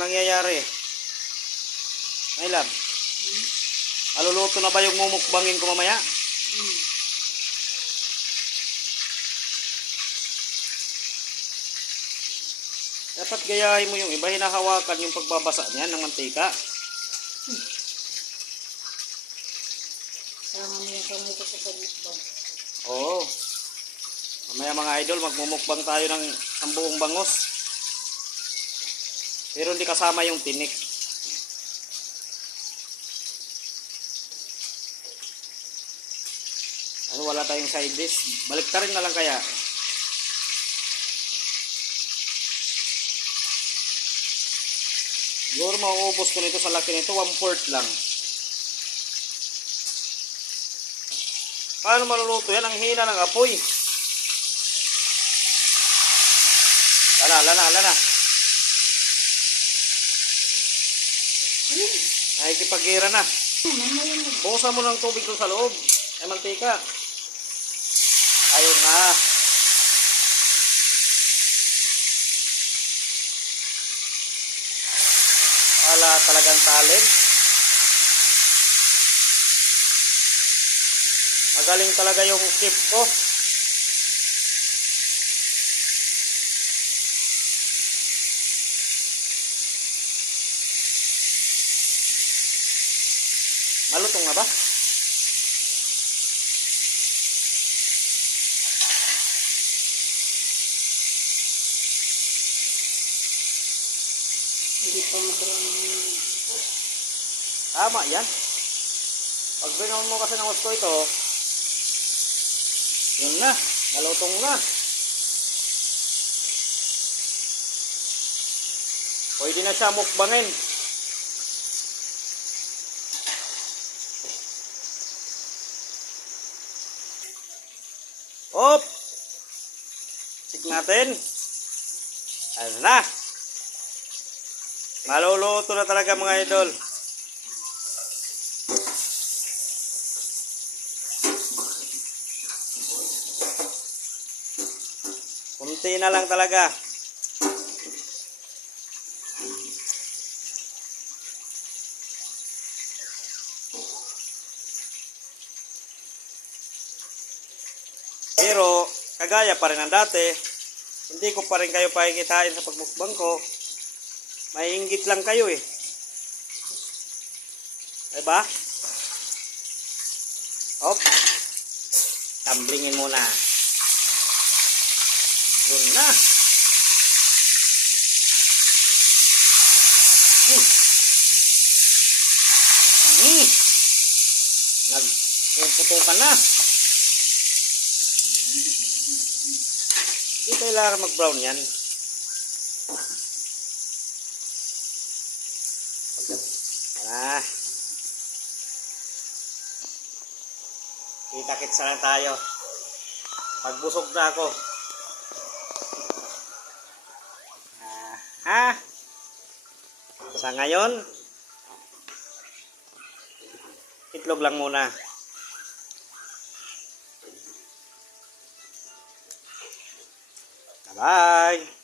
nangyayari? May lab. Aluluto na ba yung mumukbangin ko mamaya? Hmm. Dapat gayahin mo yung iba, hinahawakan yung pagbabasa niyan ng mantika. Sama mo yung kamuto sa pagmukbang. Oo. Mamaya mga idol, magmumukbang tayo ng, ng buong bangos. Pero hindi kasama yung tinik. Ano, wala tayong side dish. Balik rin na lang kaya. Siguro mauubos ko nito sa laki nito, one fourth lang. Paano maluluto yan? Ang hina ng apoy. Lana, lana, lana. Nakikipagira na. Bukasan mo ng tubig doon sa loob. Ay, mantika. Ayun na. Wala talagang talent. Magaling talaga yung chef ko. Malutong na ba? Hindi pa mabrang Tama yan. Pag binon mo kasi ng gusto ito, yun na, nalutong na. Pwede na siya mukbangin. Op! Check natin. Ano na? Maluluto na talaga mga idol. Kunti na lang talaga. Pero, kagaya pa rin ng dati, hindi ko pa rin kayo pakikitain sa pagmukbang ko. Maingit lang kayo eh. Diba? Hop. Tamblingin muna. Yun na. Mm. Mm. Nagpuputukan na. Hindi kailangan mag-brown yan. Ah. Kita-kits na lang tayo. Pagbusog na ako. Ah, ha? Sa ngayon, itlog lang muna. Bye-bye!